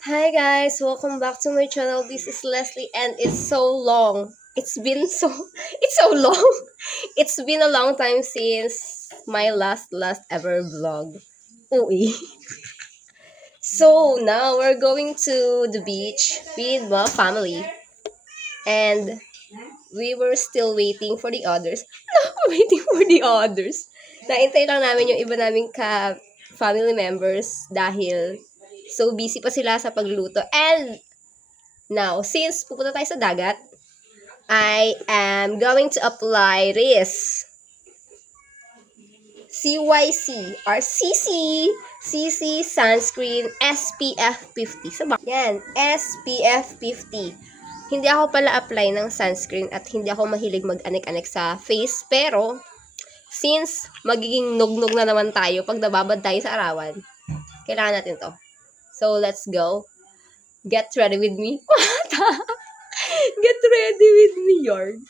Hi guys, welcome back to my channel. This is Leslie and it's so long. It's been so it's so long. It's been a long time since my last last ever vlog. Uy. So now we're going to the beach with my family. And we were still waiting for the others. No, waiting for the others. Naintay lang namin yung iba naming ka family members dahil So, busy pa sila sa pagluto. And, now, since pupunta tayo sa dagat, I am going to apply this CYC or CC CC Sunscreen SPF 50. So, ba- yan, SPF 50. Hindi ako pala apply ng sunscreen at hindi ako mahilig mag-anek-anek sa face. Pero, since magiging nugnog na naman tayo pag nababad tayo sa arawan, kailangan natin to. So, let's go. Get ready with me. Get ready with me, yard.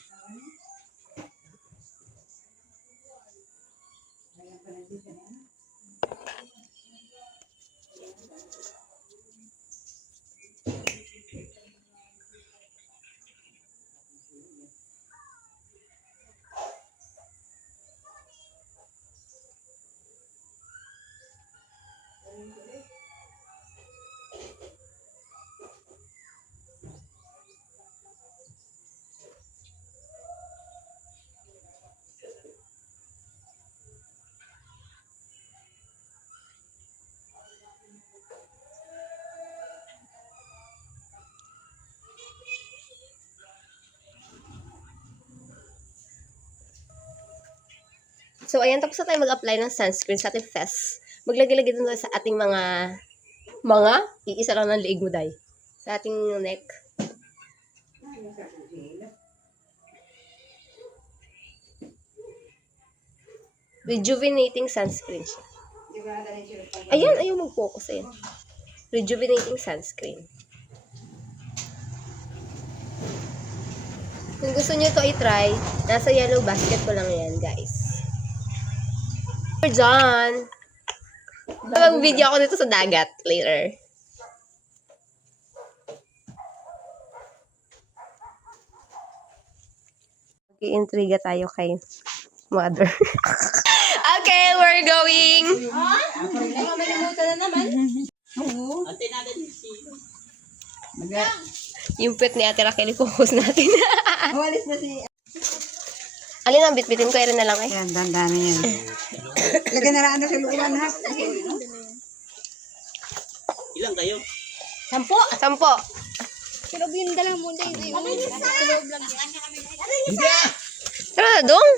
So, ayan, tapos na tayo mag-apply ng sunscreen sa ating face. Maglagay-lagay din sa ating mga, mga, iisa lang ng liig mo, day. Sa ating neck. Rejuvenating sunscreen siya. Ayan, ayaw mag-focus. Ayan. Rejuvenating sunscreen. Kung gusto nyo to i-try, nasa yellow basket ko lang yan, guys. We're done. Mag-video ako dito sa dagat later. Mag-iintriga tayo kay mother. okay, we're going. Yung pet ni Ate Raquel, i-focus natin. Walis na si... Alin ang bitbitin ko, rin na lang eh. Yan, dandanan yan. Lagyan na lang ano sa luwan, ha? Ilang kayo? Sampo. Sampo. Pero binda lang muna yun. Ano yun? Sa loob lang yan. Tara na, dong.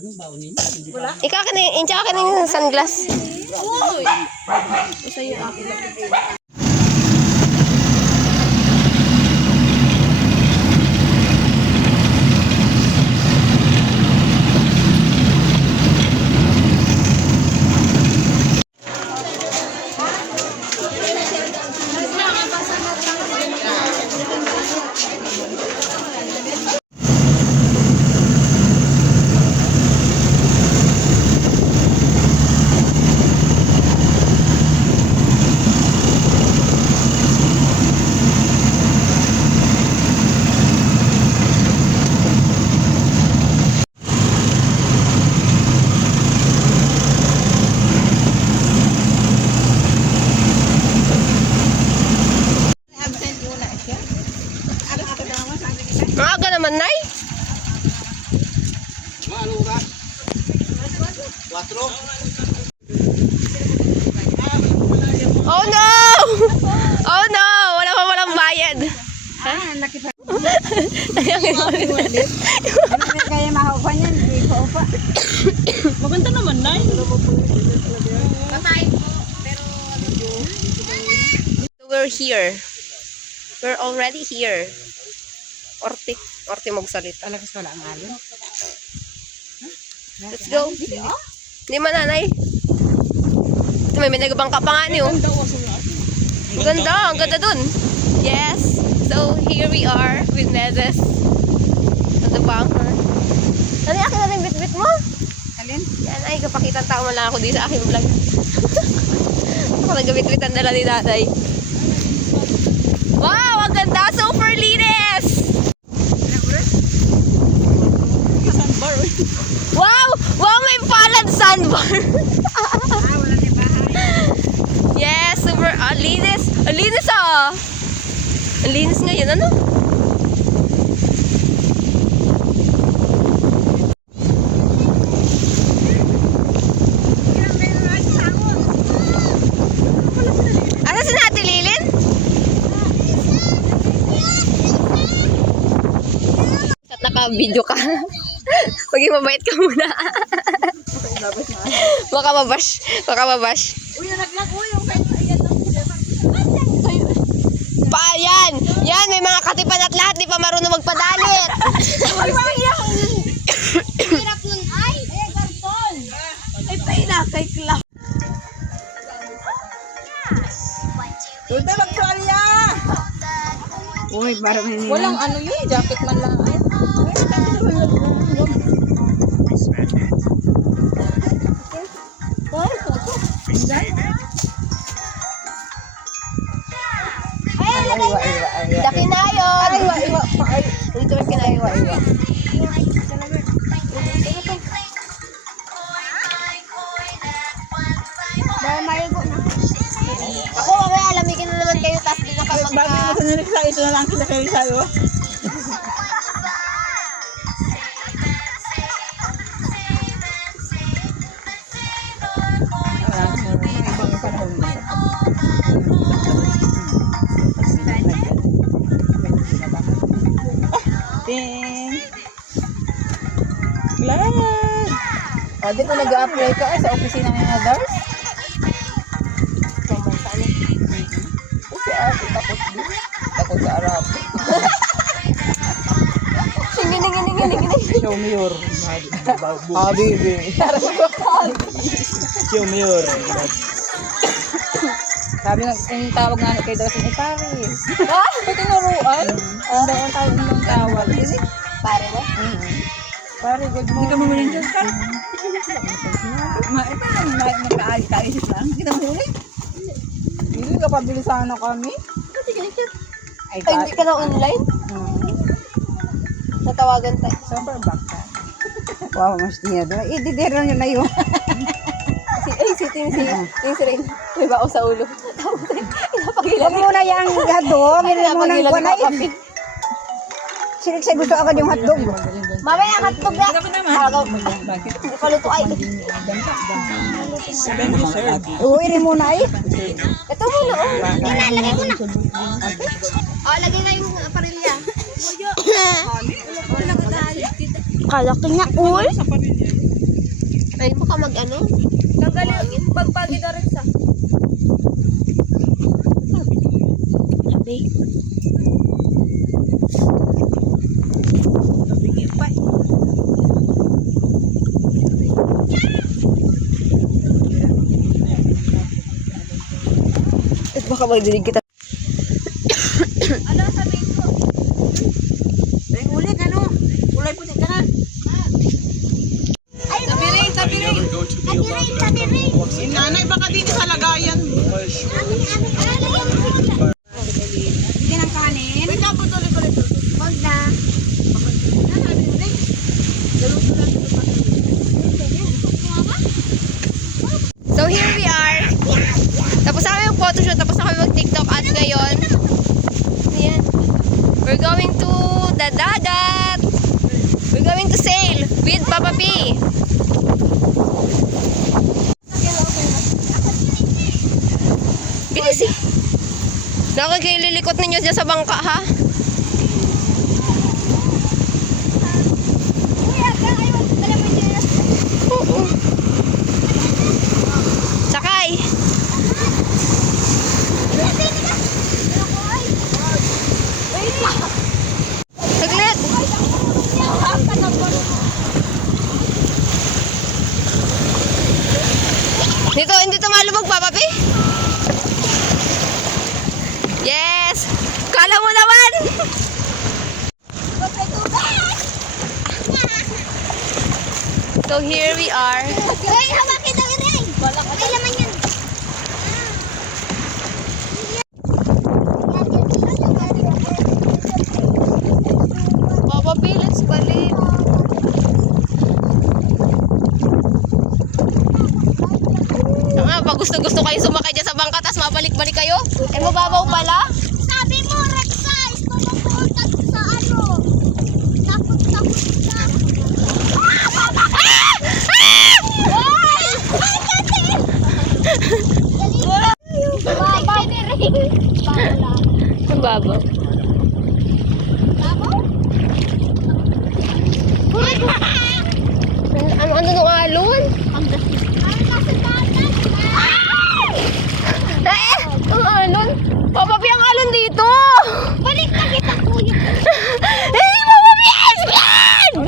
Anong baon ninyo? Ba? Ikaw ka na, ka na yung sunglass. Uy! Absent Maaga naman, Nay. Ano ba? Quatro? Oh no! Oh no! Wala pa walang bayad. Ah, ang laki pa. Ayan, Ano na kaya mahupa niyan? Hindi. Maganda naman, Nay. We're here. We're already here. Orte, orte magsalita. Talagas wala ang alon. Let's go. Hindi man, nanay. Ito, may minagabang ka pa nga niyo. Ang ganda, ang ganda dun. Yes. So, here we are with Medes. On the bunker. Ano akin na rin bit-bit mo? Alin? Yan ay, kapakita tao mo lang ako di sa aking vlog. ako nagabit-bitan dala ni tatay. Sandbar. Ah, yes, super. Ang linis. Ang linis ah. Ang linis ngayon. Ano? At naka-video ka. Maging mabait ka muna. Baka mabash. Baka mabash. Uy, nalaglag. Uy, yung. Pa, yan! Yan, may mga katipan at lahat, di pa marunong magpadalit. Uy, maiyak. Hirap nun ay. Ay, karton. Ay, painakay kla. Tunta magtualya. Uy, para may Walang ano yun, jacket man lang. Ay, Dakinayon! Ay, iwa, iwa. Ay, dito may kinaiwa, iwa. Dahil marigo na. Ako, mamaya alamigin na naman kayo, tapos di na ka Bakit mo sa nilisa? Ito na lang kita kayo sa'yo. Ting! Glad! O, di ko nag-apply ka eh, sa opisina ng others? Kasi ate, takot din. Takot sa Arab. Singining-gining-gining. Show me your Habibi. Show me your Sabi nga, yung tawag nga kay daw si Paris. Ah? May tinuruan? Ang ang tawag ng tawag. Hindi. Pare mo? Pare, good morning. Hindi ka mamaling dyan ka? Ma, ito lang, nagkaayos-ayos lang. Hindi ka huli. Hindi ka pabili sana kami. Ay, Ay, hindi ka na online? Natawagan tayo. Super back ka. Wow, mas niya doon. Ididero nyo na yun. Ay, si Tim, si, yung si Rain. May bao sa ulo. Tapos, inapagilan. Huwag muna yung hotdog. Hindi mo nang Inapagilan kuha na ni Papa Pi. Sinig sa gusto agad yung hotdog. Mamaya, hotdog na. Talaga, Bakit? hindi pa luto ay. Uwi rin muna eh. Ito muna, oh. Lagay mo na. Oh, lagay na yung parilya. Kalaki niya, uy. Ay, baka mag-ano? Tanggalin, pagpagi na rin sa. Sabi. At baka magdinig kita. Ano sabihin ko? Ay, ulit ano? Ulay po ka na. Ay, tabirin, tabirin. Tabirin, tabirin. Nanay, baka dito sa lagayan. Hindi ng kanin. Wait lang po, tuloy ko rin. Huwag na. So here we are. Tapos na kami yung photoshoot, tapos na kami mag-tiktok at ngayon, ayan, we're going to the dagat. We're going to sail with Papa P. Bilis eh. Nakakililikot ninyo dyan sa bangka ha. Kuya, ka, ayaw. Dala mo yung Oo. Sakay. Saglit. Dito, hindi ito malubog, Papa P. Yes! Kala mo naman! So here we are. Ay, hawakin daw yun eh. Ay, laman yan. Papa P, let's balik. gusto-gusto kayo sumakay dyan sa mabalik-balik kayo? Eh, mababaw pala? Sabi mo, Rexa, is tumupunta sa ano. Takot, takot ka. Ah! Mama! Ah! Ah! Ay! Ay, kasi! Dali. Babaw. Bawala. Ang babaw. Babaw? Ano, ano nung alon? Ang gasit. Ang nasa dagat. Ah! Eh, ang alon? Papa P, ang alon dito! Balik na kita, kuya. Eh, Papa P, explode!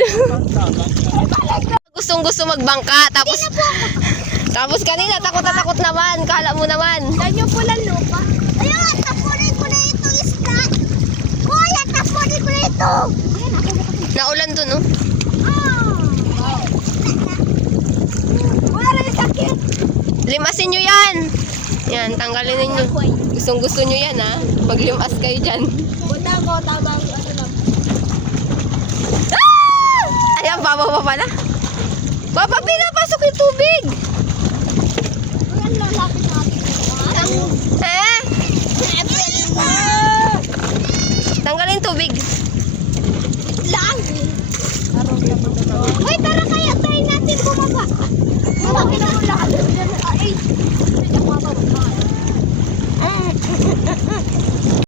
Gustong gusto magbangka, tapos... Tapos kanina, takot na takot naman. Kala mo naman. Ganyo po lang lupa. Ayun, tapunin ko na ito isda. Kuya, tapunin ko na ito. Ako na Naulan dun, no? Ah! Wala na sakit. Limasin nyo yan. Yan, tanggalin ninyo. Gustong gusto nyo yan, ha? Maglimas kayo dyan. Bunda ko. Ah! Ayan, babaw pa pala. Papa, pinapasok yung tubig. Eh? Tanggalin tubig. Lang. Hoy, tara kaya tayo natin bumaba. Bumaba na mo lahat. Ay, bumaba.